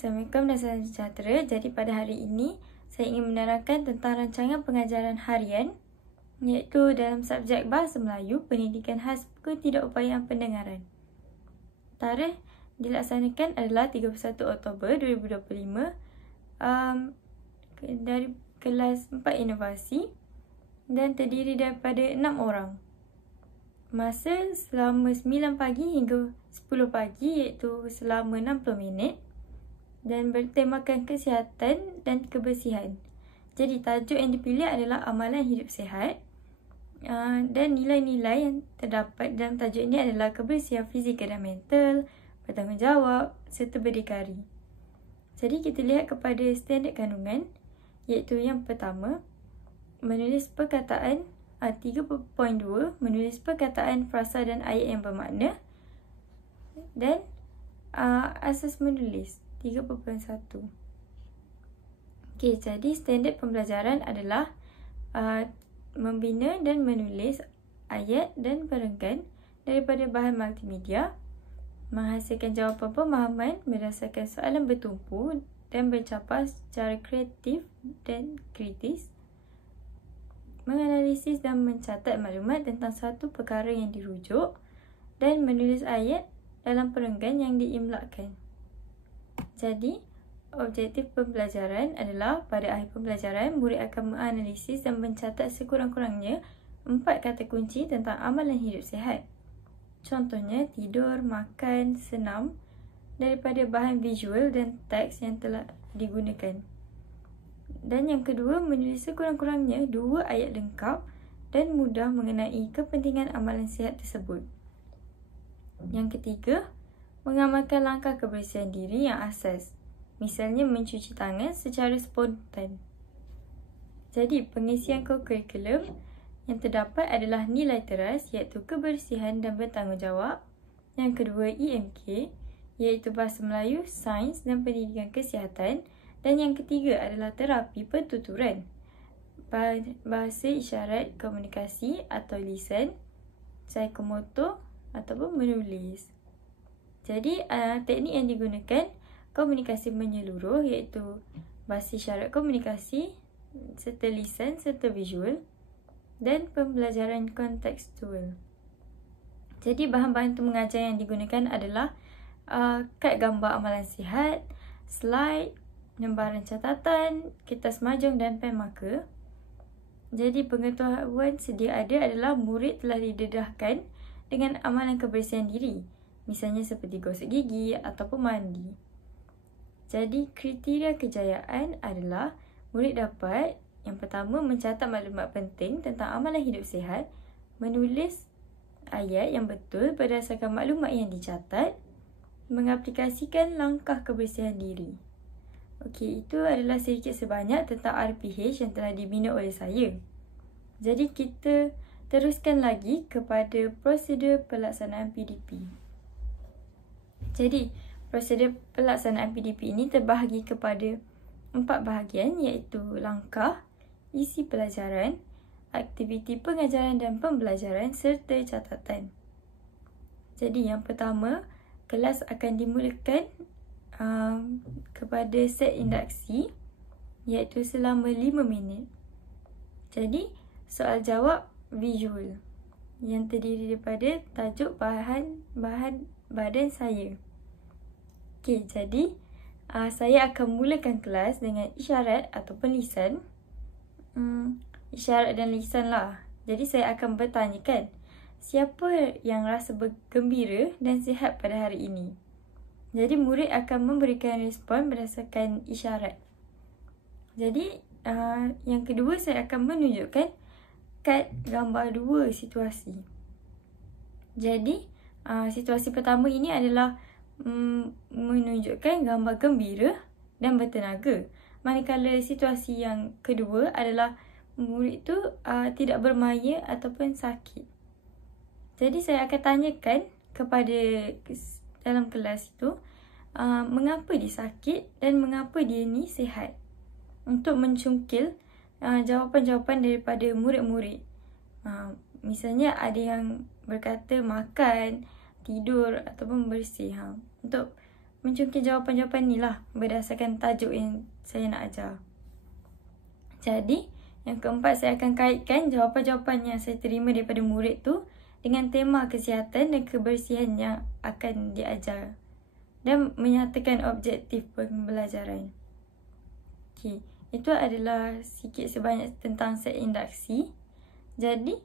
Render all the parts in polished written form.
Assalamualaikum dan salam sejahtera. Jadi pada hari ini, saya ingin menerangkan tentang rancangan pengajaran harian iaitu dalam subjek Bahasa Melayu, Pendidikan Khas Ketidakupayaan Pendengaran. Tarikh dilaksanakan adalah 31 Oktober 2025 dari kelas 4 inovasi dan terdiri daripada 6 orang. Masa selama 9 pagi hingga 10 pagi iaitu selama 60 minit dan bertemakan kesihatan dan kebersihan. Jadi tajuk yang dipilih adalah amalan hidup sihat dan nilai-nilai yang terdapat dalam tajuk ini adalah kebersihan fizikal dan mental, bertanggungjawab serta berdikari. Jadi kita lihat kepada standard kandungan iaitu yang pertama, menulis perkataan 3.2 menulis perkataan, frasa dan ayat yang bermakna dan asas menulis 3.1. Okey, jadi standard pembelajaran adalah membina dan menulis ayat dan perenggan daripada bahan multimedia, menghasilkan jawapan pemahaman berdasarkan soalan bertumpu dan bercapah secara kreatif dan kritis, menganalisis dan mencatat maklumat tentang satu perkara yang dirujuk dan menulis ayat dalam perenggan yang diimlakkan. Jadi, objektif pembelajaran adalah pada akhir pembelajaran, murid akan menganalisis dan mencatat sekurang-kurangnya 4 kata kunci tentang amalan hidup sihat. Contohnya, tidur, makan, senam daripada bahan visual dan teks yang telah digunakan. Dan yang kedua, menulis sekurang-kurangnya 2 ayat lengkap dan mudah mengenai kepentingan amalan sihat tersebut. Yang ketiga, mengamalkan langkah kebersihan diri yang asas. Misalnya mencuci tangan secara spontan. Jadi, pengisian kurikulum yang terdapat adalah nilai teras iaitu kebersihan dan bertanggungjawab. Yang kedua, EMK iaitu Bahasa Melayu, Sains dan Pendidikan Kesihatan. Dan yang ketiga adalah terapi pertuturan, bahasa isyarat komunikasi atau lisan, psikomotor ataupun menulis. Jadi teknik yang digunakan komunikasi menyeluruh iaitu bahasa isyarat komunikasi serta lisan serta visual dan pembelajaran kontekstual. Jadi bahan-bahan untuk mengajar yang digunakan adalah kad gambar amalan sihat, slide, lembaran catatan, kertas mahjong dan pen marker. Jadi pengetahuan sedia ada adalah murid telah didedahkan dengan amalan kebersihan diri, misalnya seperti gosok gigi ataupun mandi. Jadi kriteria kejayaan adalah murid dapat yang pertama mencatat maklumat penting tentang amalan hidup sihat, menulis ayat yang betul berdasarkan maklumat yang dicatat, mengaplikasikan langkah kebersihan diri. Okey, itu adalah sedikit sebanyak tentang RPH yang telah dibina oleh saya. Jadi kita teruskan lagi kepada prosedur pelaksanaan PDP. Jadi, prosedur pelaksanaan PDP ini terbahagi kepada 4 bahagian iaitu langkah, isi pelajaran, aktiviti pengajaran dan pembelajaran serta catatan. Jadi yang pertama, kelas akan dimulakan kepada set induksi iaitu selama 5 minit. Jadi, soal jawab visual yang terdiri daripada tajuk badan saya. Okey, jadi saya akan mulakan kelas dengan isyarat ataupun lisan. Isyarat dan lisan lah. Jadi saya akan bertanyakan, siapa yang rasa bergembira dan sihat pada hari ini? Jadi murid akan memberikan respon berdasarkan isyarat. Jadi yang kedua, saya akan menunjukkan kad gambar 2 situasi. Jadi situasi pertama ini adalah menunjukkan gambar gembira dan bertenaga. Manakala situasi yang kedua adalah murid tu tidak bermaya ataupun sakit. Jadi saya akan tanyakan kepada dalam kelas itu mengapa dia sakit dan mengapa dia ni sihat, untuk mencungkil jawapan-jawapan daripada murid-murid. Misalnya ada yang berkata makan, tidur ataupun bersih. Untuk mencungkil jawapan-jawapan ni lah berdasarkan tajuk yang saya nak ajar. Jadi, yang keempat, saya akan kaitkan jawapan-jawapan yang saya terima daripada murid tu dengan tema kesihatan dan kebersihan yang akan diajar dan menyatakan objektif pembelajaran. Okey, itu adalah sikit sebanyak tentang set induksi. Jadi,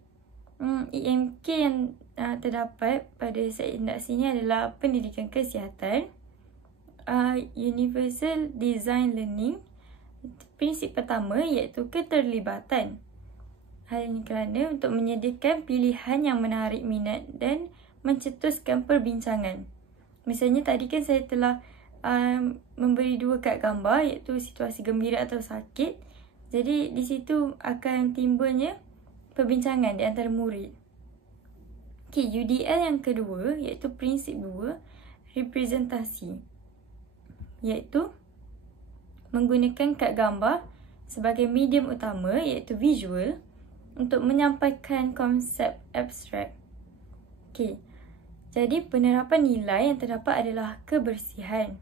IMK yang terdapat pada set induksi ni adalah pendidikan kesihatan, Universal Design Learning. Prinsip pertama iaitu keterlibatan. Hal ini kerana untuk menyediakan pilihan yang menarik minat dan mencetuskan perbincangan. Misalnya tadi kan saya telah memberi 2 kad gambar iaitu situasi gembira atau sakit. Jadi di situ akan timbulnya perbincangan di antara murid. Okey, UDL yang kedua iaitu prinsip 2, representasi. Iaitu menggunakan kad gambar sebagai medium utama iaitu visual untuk menyampaikan konsep abstrak. Okey. Jadi penerapan nilai yang terdapat adalah kebersihan.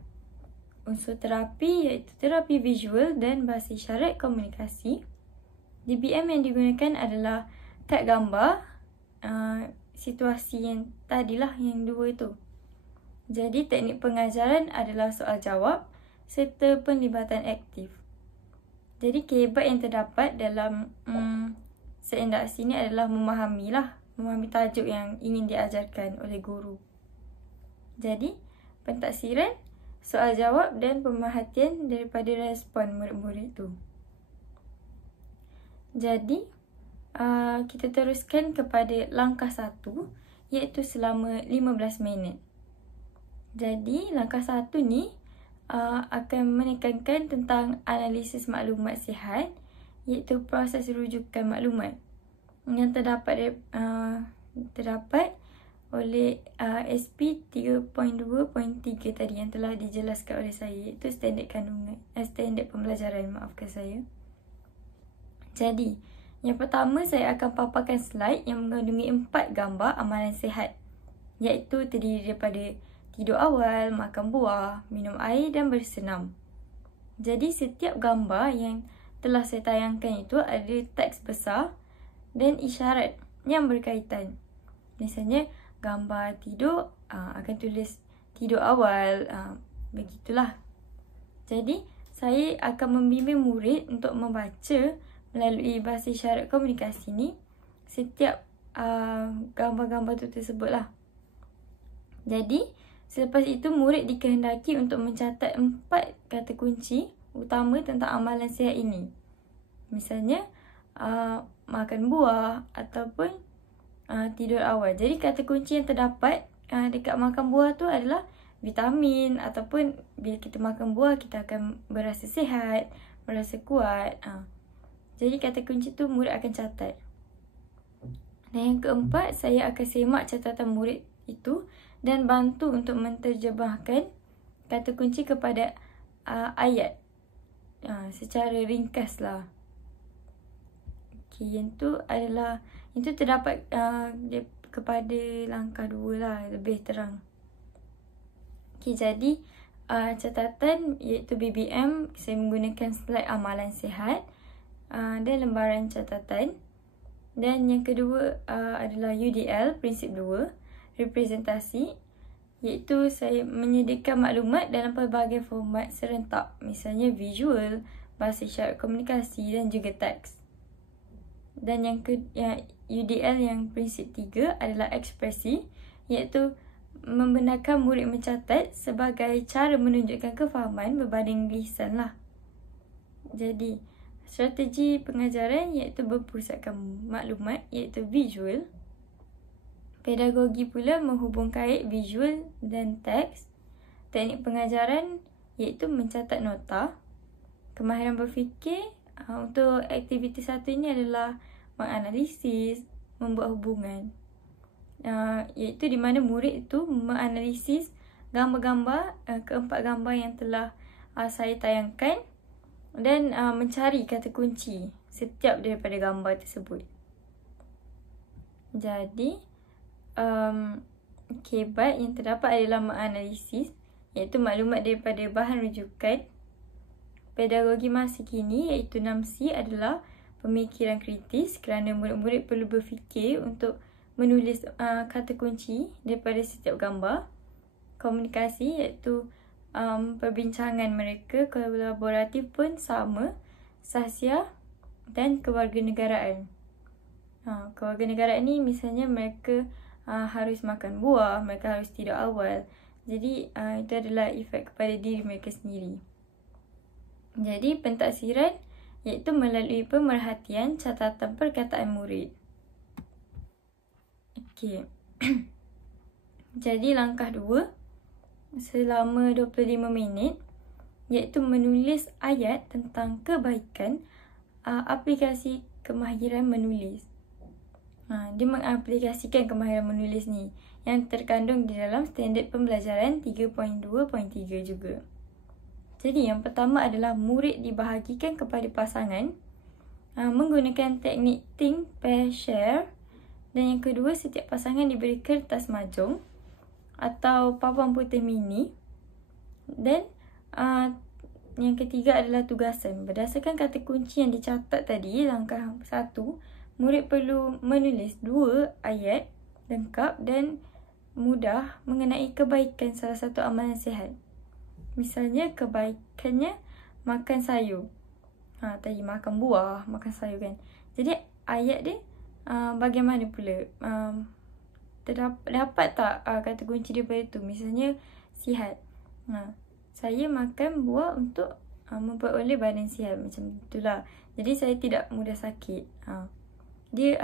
Unsur terapi iaitu terapi visual dan bahasa isyarat komunikasi. DBM yang digunakan adalah kad gambar, situasi yang tadilah yang 2 itu. Jadi teknik pengajaran adalah soal jawab serta penlibatan aktif. Jadi kehebat yang terdapat dalam set induksi ni adalah memahami tajuk yang ingin diajarkan oleh guru. Jadi pentaksiran, soal jawab dan pemerhatian daripada respon murid-murid tu. Jadi kita teruskan kepada langkah 1 iaitu selama 15 minit. Jadi langkah 1 ni akan menekankan tentang analisis maklumat sihat iaitu proses rujukan maklumat yang terdapat oleh SP 3.2.3 tadi yang telah dijelaskan oleh saya, iaitu standard pembelajaran, maafkan saya. Jadi yang pertama, saya akan paparkan slide yang mengandungi 4 gambar amalan sihat iaitu terdiri daripada tidur awal, makan buah, minum air dan bersenam. Jadi setiap gambar yang telah saya tayangkan itu ada teks besar dan isyarat yang berkaitan. Misalnya gambar tidur akan tulis tidur awal, begitulah. Jadi saya akan membimbing murid untuk membaca melalui bahasa isyarat komunikasi ni setiap gambar-gambar tu tersebutlah. Jadi selepas itu, murid dikehendaki untuk mencatat 4 kata kunci utama tentang amalan sihat ini. Misalnya, makan buah ataupun tidur awal. Jadi, kata kunci yang terdapat dekat makan buah tu adalah vitamin ataupun bila kita makan buah, kita akan berasa sihat, berasa kuat. Jadi, kata kunci tu murid akan catat. Dan yang keempat, saya akan semak catatan murid itu dan bantu untuk menterjemahkan kata kunci kepada ayat secara ringkas lah. Okay, yang itu terdapat kepada langkah 2 lah, lebih terang. Okay, jadi catatan iaitu BBM, saya menggunakan slide amalan sihat dan lembaran catatan. Dan yang kedua adalah UDL, prinsip 2, representasi, iaitu saya menyediakan maklumat dalam pelbagai format serentak, misalnya visual, bahasa isyarat komunikasi dan juga teks. Dan yang UDL yang prinsip 3 adalah ekspresi, iaitu membenarkan murid mencatat sebagai cara menunjukkan kefahaman berbanding lisan lah. Jadi strategi pengajaran iaitu berpusatkan maklumat iaitu visual. Pedagogi pula menghubungkan visual dan teks. Teknik pengajaran iaitu mencatat nota. Kemahiran berfikir untuk aktiviti 1 ini adalah menganalisis, membuat hubungan. Iaitu di mana murid itu menganalisis gambar-gambar, keempat gambar yang telah saya tayangkan dan mencari kata kunci setiap daripada gambar tersebut. Jadi, kehebat yang terdapat adalah menganalisis, iaitu maklumat daripada bahan rujukan. Pedagogi masa kini iaitu 6C adalah pemikiran kritis kerana murid-murid perlu berfikir untuk menulis kata kunci daripada setiap gambar. Komunikasi iaitu perbincangan mereka. Kolaboratif pun sama. Sahsia dan kewarganegaraan. Kewarganegaraan ni misalnya mereka harus makan buah, mereka harus tidur awal. Jadi itu adalah efek kepada diri mereka sendiri. Jadi pentaksiran iaitu melalui pemerhatian catatan perkataan murid. Okey. Jadi langkah 2 selama 25 minit iaitu menulis ayat tentang kebaikan aplikasi kemahiran menulis. Dia mengaplikasikan kemahiran menulis ni yang terkandung di dalam standard pembelajaran 3.2.3 juga. Jadi yang pertama adalah murid dibahagikan kepada pasangan menggunakan teknik think, pair, share. Dan yang kedua, setiap pasangan diberi kertas mahjong atau papan putih mini. Dan yang ketiga adalah tugasan. Berdasarkan kata kunci yang dicatat tadi, langkah 1, murid perlu menulis 2 ayat lengkap dan mudah mengenai kebaikan salah satu amalan sihat. Misalnya kebaikannya makan sayur. Tadi makan buah, makan sayur kan. Jadi ayat dia bagaimana pula? Dapat tak kata kunci daripada tu? Misalnya sihat. Saya makan buah untuk memperoleh badan sihat. Macam itulah. Jadi saya tidak mudah sakit. Dia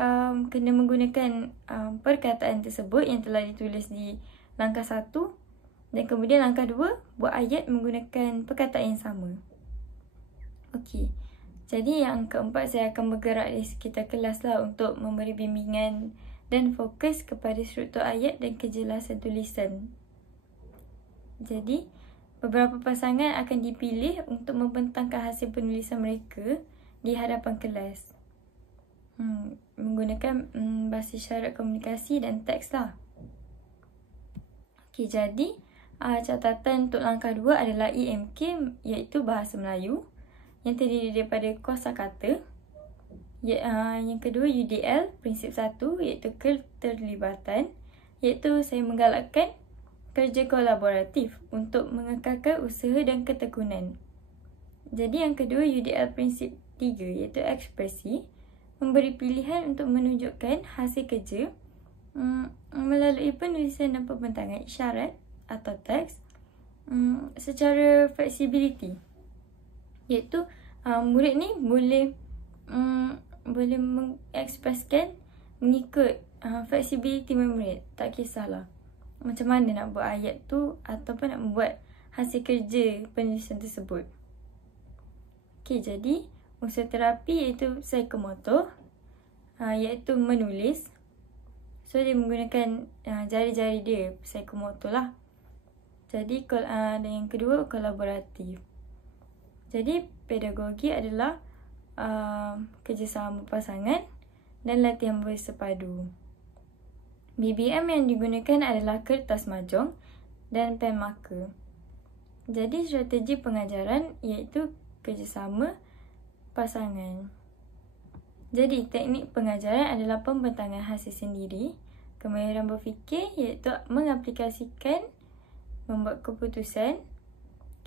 kena menggunakan perkataan tersebut yang telah ditulis di langkah 1. Dan kemudian langkah 2, buat ayat menggunakan perkataan yang sama. Okey. Jadi yang keempat, saya akan bergerak di sekitar kelas lah untuk memberi bimbingan dan fokus kepada struktur ayat dan kejelasan tulisan. Jadi, beberapa pasangan akan dipilih untuk membentangkan hasil penulisan mereka di hadapan kelas. Menggunakan bahasa isyarat komunikasi dan teks lah. Okey, jadi catatan untuk langkah 2 adalah EMK iaitu Bahasa Melayu yang terdiri daripada kosakata. Yang kedua UDL, prinsip 1 iaitu keterlibatan, iaitu saya menggalakkan kerja kolaboratif untuk mengekalkan usaha dan ketekunan. Jadi yang kedua UDL prinsip 3 iaitu ekspresi, memberi pilihan untuk menunjukkan hasil kerja melalui penulisan dan pembentangan isyarat atau teks secara flexibility, iaitu murid ni boleh mengekspreskan mengikut flexibility murid. Tak kisahlah macam mana nak buat ayat tu ataupun nak membuat hasil kerja penulisan tersebut. Okey, jadi unsur terapi iaitu psikomotor, iaitu menulis. So dia menggunakan jari-jari dia, psikomotor lah. Jadi dan yang kedua kolaboratif. Jadi pedagogi adalah kerjasama pasangan dan latihan bersepadu. BBM yang digunakan adalah kertas mahjong dan pen marker. Jadi strategi pengajaran iaitu kerjasama pasangan. Jadi teknik pengajaran adalah pembentangan hasil sendiri, kemahiran berfikir iaitu mengaplikasikan, membuat keputusan,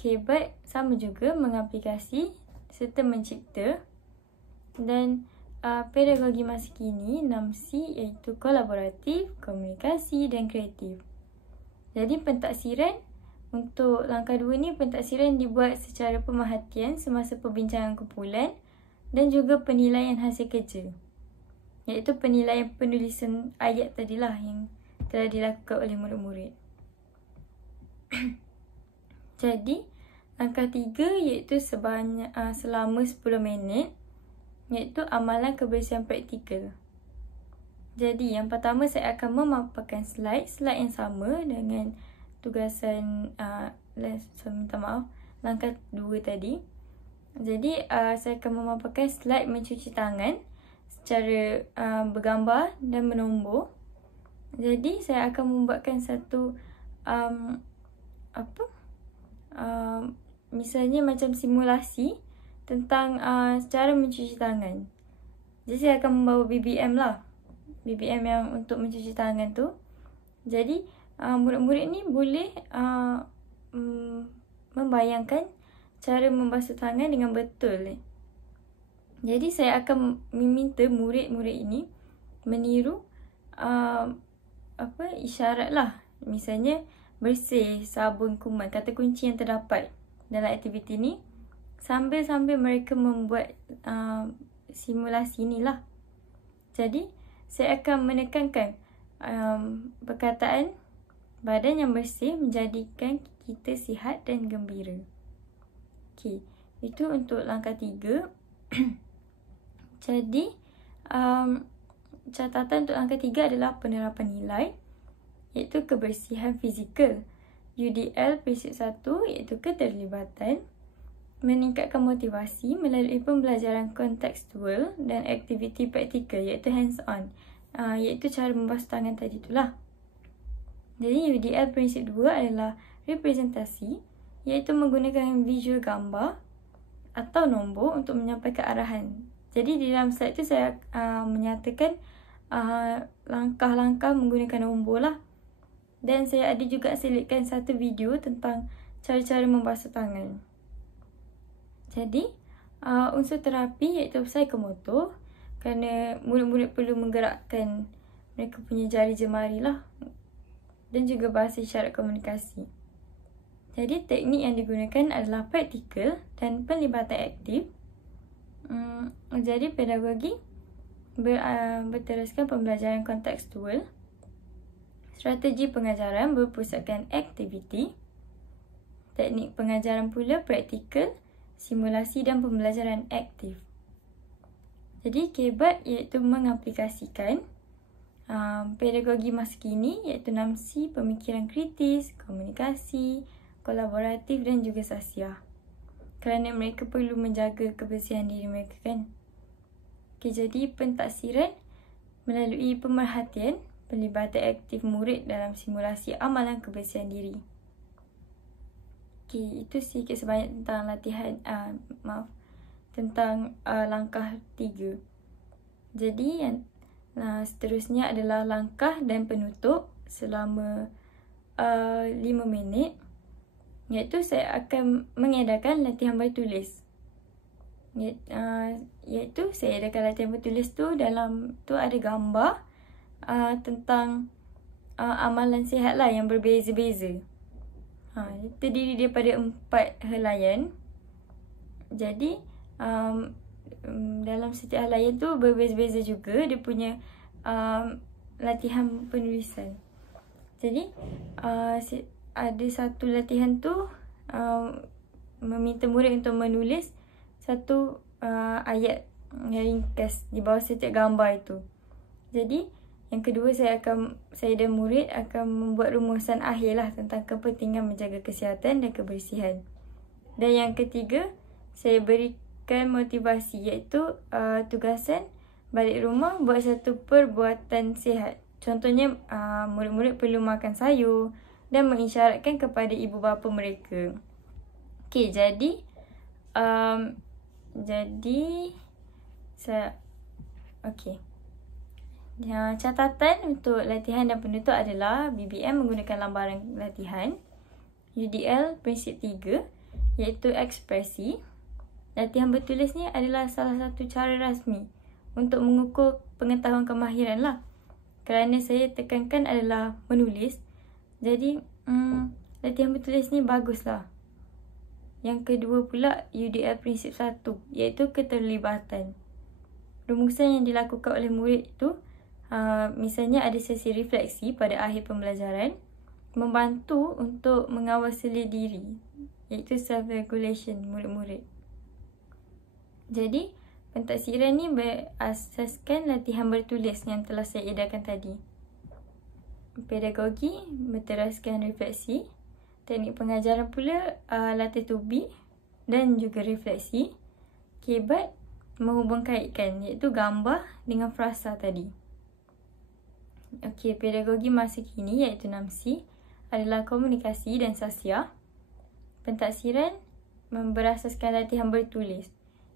kebat sama juga mengaplikasi serta mencipta, dan pedagogi masa kini 6C iaitu kolaboratif, komunikasi dan kreatif. Jadi pentaksiran untuk langkah 2 ni, pentaksiran dibuat secara pemerhatian semasa perbincangan kumpulan dan juga penilaian hasil kerja, iaitu penilaian penulisan ayat tadilah yang telah dilakukan oleh murid-murid. Jadi langkah 3 iaitu selama 10 minit, iaitu amalan kebersihan praktikal. Jadi yang pertama, saya akan memaparkan slide yang sama dengan tugasan minta maaf, langkah 2 tadi. Jadi saya akan memaparkan slide mencuci tangan secara bergambar dan menombor. Jadi saya akan membuatkan satu misalnya macam simulasi tentang cara mencuci tangan. Jadi saya akan membawa BBM lah. BBM yang untuk mencuci tangan tu. Jadi murid-murid ni boleh membayangkan cara membasuh tangan dengan betul. Jadi saya akan meminta murid-murid ini meniru isyarat lah. Misalnya bersih sabun kuman, kata kunci yang terdapat dalam aktiviti ni, sambil mereka membuat simulasi ni lah. Jadi saya akan menekankan perkataan badan yang bersih menjadikan kita sihat dan gembira. Okey, itu untuk langkah 3. Jadi catatan untuk langkah 3 adalah penerapan nilai, iaitu kebersihan fizikal. UDL prinsip 1 iaitu keterlibatan, meningkatkan motivasi melalui pembelajaran kontekstual dan aktiviti praktikal iaitu hands on, iaitu cara membasuh tangan tadi itulah. Jadi UDL prinsip 2 adalah representasi, iaitu menggunakan visual gambar atau nombor untuk menyampaikan arahan. Jadi di dalam slide tu saya menyatakan langkah-langkah menggunakan nombor lah. Dan saya ada juga selitkan satu video tentang cara-cara membasuh tangan. Jadi unsur terapi iaitu psikomotor, kerana murid-murid perlu menggerakkan mereka punya jari jemari lah, dan juga bahasa isyarat komunikasi. Jadi teknik yang digunakan adalah praktikal dan pelibatan aktif. Jadi pedagogi berteruskan pembelajaran kontekstual. Strategi pengajaran berpusatkan aktiviti. Teknik pengajaran pula praktikal, simulasi dan pembelajaran aktif. Jadi KBAT iaitu mengaplikasikan pedagogi masa kini, iaitu 6C, pemikiran kritis, komunikasi, kolaboratif dan juga sosial. Kerana mereka perlu menjaga kebersihan diri mereka kan. Okay, jadi pentaksiran melalui pemerhatian, pelibatan aktif murid dalam simulasi amalan kebersihan diri. Okay, itu sedikit sebanyak tentang latihan, tentang langkah 3. Jadi yang seterusnya adalah langkah dan penutup selama 5 minit. Iaitu saya akan mengedarkan latihan bertulis. Iaitu saya edarkan latihan bertulis tu, dalam tu ada gambar tentang amalan sihat lah yang berbeza-beza. Terdiri daripada 4 helaian. Jadi dalam setiap helaian tu berbeza-beza juga dia punya latihan penulisan. Jadi ada satu latihan tu meminta murid untuk menulis satu ayat yang ringkas di bawah setiap gambar itu. Jadi yang kedua saya dan murid akan membuat rumusan akhir lah tentang kepentingan menjaga kesihatan dan kebersihan. Dan yang ketiga saya berikan motivasi, iaitu tugasan balik rumah buat satu perbuatan sihat. Contohnya murid-murid perlu makan sayur dan mengisyaratkan kepada ibu bapa mereka. Okey, jadi catatan untuk latihan dan penutup adalah BBM menggunakan lambaran latihan, UDL prinsip 3 iaitu ekspresi. Latihan bertulis ni adalah salah satu cara rasmi untuk mengukur pengetahuan kemahiran lah. Kerana saya tekankan adalah menulis, jadi latihan bertulis ni baguslah. Yang kedua pula UDL prinsip 1 iaitu keterlibatan. Rumusan yang dilakukan oleh murid tu misalnya ada sesi refleksi pada akhir pembelajaran, membantu untuk mengawasi diri, iaitu self-regulation murid-murid. Jadi pentaksiran ni berasaskan latihan bertulis yang telah saya edarkan tadi. Pedagogi berteraskan refleksi. Teknik pengajaran pula latih tubi dan juga refleksi. KBAT menghubungkaitkan, iaitu gambar dengan frasa tadi. Okey, pedagogi masa kini iaitu 6C adalah komunikasi dan sosial. Pentaksiran berasaskan latihan bertulis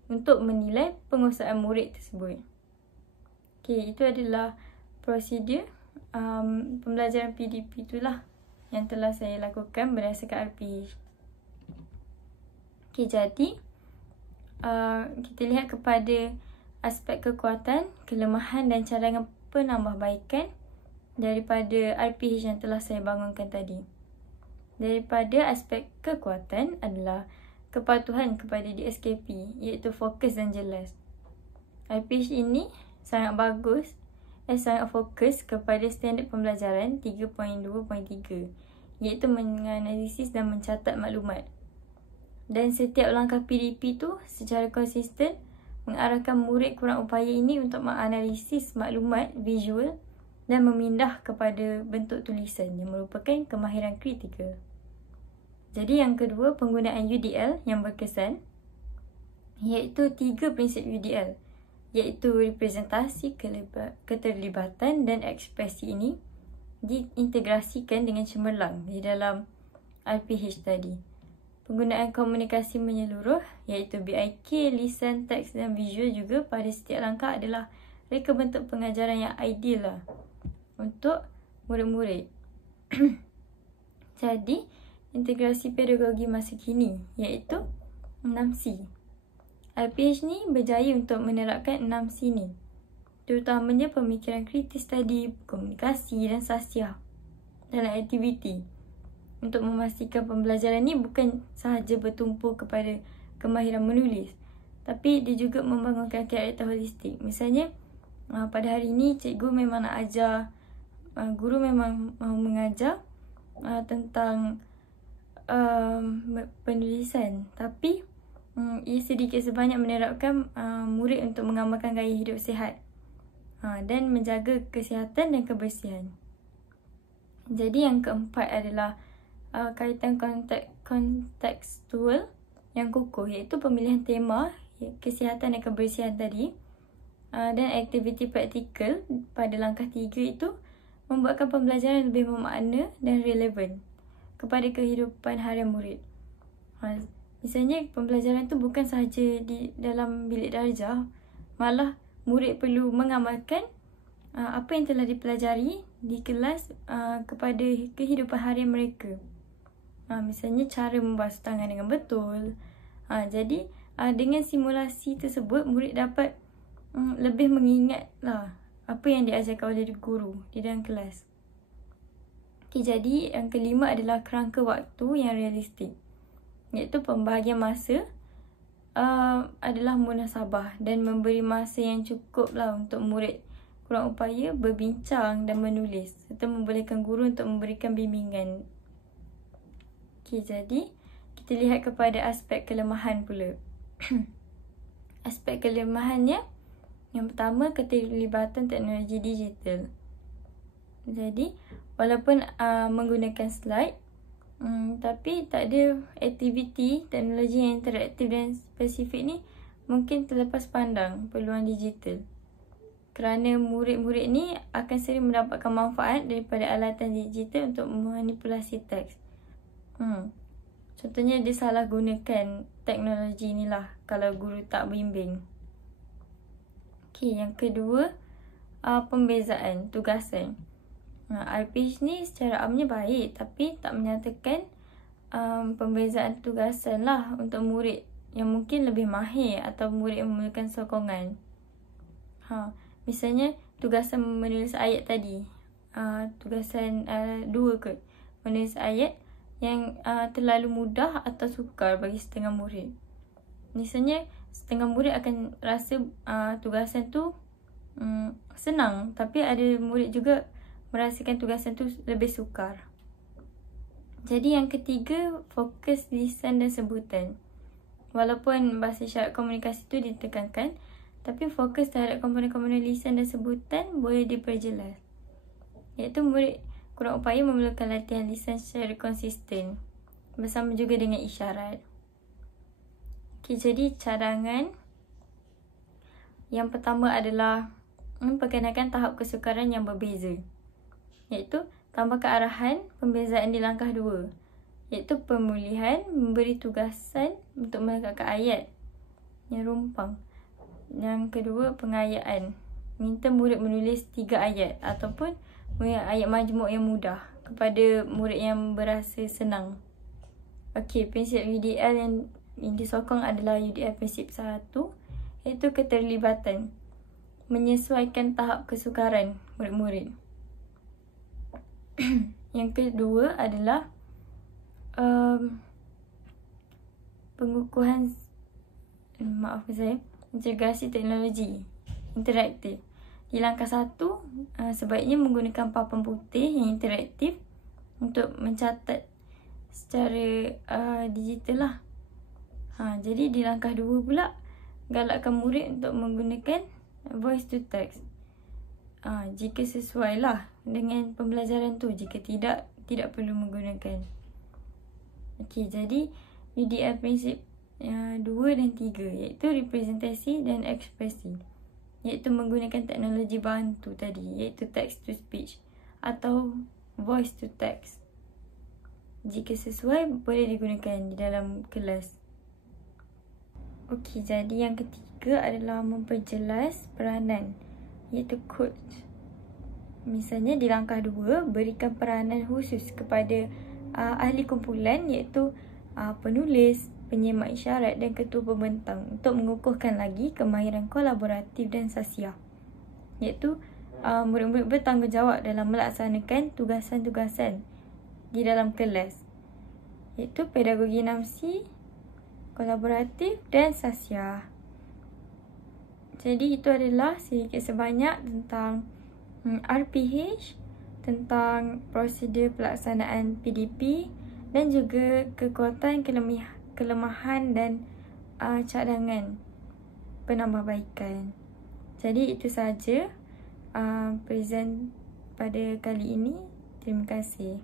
untuk menilai penguasaan murid tersebut. Okey, itu adalah prosedur pembelajaran PDP itulah yang telah saya lakukan berdasarkan RPH. Okey, jadi kita lihat kepada aspek kekuatan, kelemahan dan cadangan penambahbaikan daripada RPH yang telah saya bangunkan tadi. Daripada aspek kekuatan adalah kepatuhan kepada DSKP, iaitu fokus dan jelas. RPH ini sangat bagus sangat fokus kepada standard pembelajaran 3.2.3, iaitu menganalisis dan mencatat maklumat. Dan setiap langkah PDP tu secara konsisten mengarahkan murid kurang upaya ini untuk menganalisis maklumat visual dan memindah kepada bentuk tulisan yang merupakan kemahiran kritikal. Jadi yang kedua, penggunaan UDL yang berkesan, iaitu 3 prinsip UDL, iaitu representasi, keterlibatan dan ekspresi ini diintegrasikan dengan cemerlang di dalam RPH tadi. Penggunaan komunikasi menyeluruh, iaitu BIK, lisan, teks dan visual juga pada setiap langkah adalah reka bentuk pengajaran yang ideal lah untuk murid-murid. Jadi, integrasi pedagogi masa kini, iaitu 6C. RPH ni berjaya untuk menerapkan 6C ni, terutamanya pemikiran kritis tadi, komunikasi dan sasiah dalam aktiviti, untuk memastikan pembelajaran ni bukan sahaja bertumpu kepada kemahiran menulis, tapi dia juga membangunkan karakter holistik. Misalnya, pada hari ini cikgu memang nak ajar, guru memang mahu mengajar tentang penulisan, tapi ia sedikit sebanyak menerapkan murid untuk mengamalkan gaya hidup sihat dan menjaga kesihatan dan kebersihan. Jadi yang keempat adalah kaitan kontekstual yang kukuh, iaitu pemilihan tema kesihatan dan kebersihan tadi dan aktiviti praktikal pada langkah 3 itu membuatkan pembelajaran lebih bermakna dan relevan kepada kehidupan harian murid. Misalnya pembelajaran tu bukan sahaja di dalam bilik darjah, malah murid perlu mengamalkan apa yang telah dipelajari di kelas kepada kehidupan harian mereka. Misalnya cara membasuh tangan dengan betul. Jadi dengan simulasi tersebut murid dapat lebih mengingatlah apa yang diajarkan oleh guru di dalam kelas. Okay, jadi yang kelima adalah kerangka waktu yang realistik, iaitu pembahagian masa adalah munasabah dan memberi masa yang cukup lah untuk murid kurang upaya berbincang dan menulis, serta membolehkan guru untuk memberikan bimbingan. Okay, jadi kita lihat kepada aspek kelemahan pula. Aspek kelemahannya, yang pertama, keterlibatan teknologi digital. Jadi, walaupun menggunakan slide, tapi tak ada aktiviti teknologi yang interaktif dan spesifik ni, mungkin terlepas pandang peluang digital. Kerana murid-murid ni akan sering mendapatkan manfaat daripada alatan digital untuk memanipulasi teks. Contohnya dia salah gunakan teknologi ni lah kalau guru tak bimbing. Okay, yang kedua, pembezaan tugasan. RPH ni secara amnya baik, tapi tak menyatakan pembezaan tugasan lah untuk murid yang mungkin lebih mahir atau murid yang memerlukan sokongan. Misalnya tugasan menulis ayat tadi, tugasan 2 kot, menulis ayat yang terlalu mudah atau sukar bagi setengah murid. Misalnya setengah murid akan rasa tugasan tu senang, tapi ada murid juga merasakan tugasan tu lebih sukar. Jadi yang ketiga, fokus lisan dan sebutan. Walaupun bahasa isyarat komunikasi tu ditekankan, tapi fokus terhadap komponen-komponen lisan dan sebutan boleh diperjelas. Iaitu murid kurang upaya memerlukan latihan lisan secara konsisten bersama juga dengan isyarat. Okay, jadi cadangan yang pertama adalah memperkenalkan tahap kesukaran yang berbeza, iaitu tambahkan arahan pembezaan di langkah 2. iaitu pemulihan, memberi tugasan untuk melengkapkan ayat yang rumpang. Yang kedua, pengayaan, minta murid menulis 3 ayat ataupun ayat majmuk yang mudah kepada murid yang berasa senang. Okey, prinsip UDL yang disokong adalah UDL prinsip 1, iaitu keterlibatan, menyesuaikan tahap kesukaran murid-murid. Yang kedua adalah pengukuhan integrasi teknologi interaktif. Di langkah 1, sebaiknya menggunakan papan putih yang interaktif untuk mencatat secara digital lah. Jadi di langkah 2 pula, galakkan murid untuk menggunakan voice to text. Jika sesuai lah dengan pembelajaran tu, jika tidak perlu menggunakan. Okey, jadi UDL prinsip 2 dan 3, iaitu representasi dan ekspresi, iaitu menggunakan teknologi bantu tadi, iaitu text to speech atau voice to text. Jika sesuai, boleh digunakan di dalam kelas. Okey, jadi yang ketiga adalah memperjelas peranan, iaitu coach. Misalnya di langkah 2, berikan peranan khusus kepada ahli kumpulan, iaitu penulis, penyemak isyarat dan ketua pembentang untuk mengukuhkan lagi kemahiran kolaboratif dan sasia, iaitu murid-murid bertanggungjawab dalam melaksanakan tugasan-tugasan di dalam kelas, iaitu pedagogi 6C, kolaboratif dan sasia. Jadi itu adalah sedikit sebanyak tentang RPH, tentang prosedur pelaksanaan PDP dan juga kekuatan, kelemahan dan cadangan penambahbaikan. Jadi itu sahaja present pada kali ini. Terima kasih.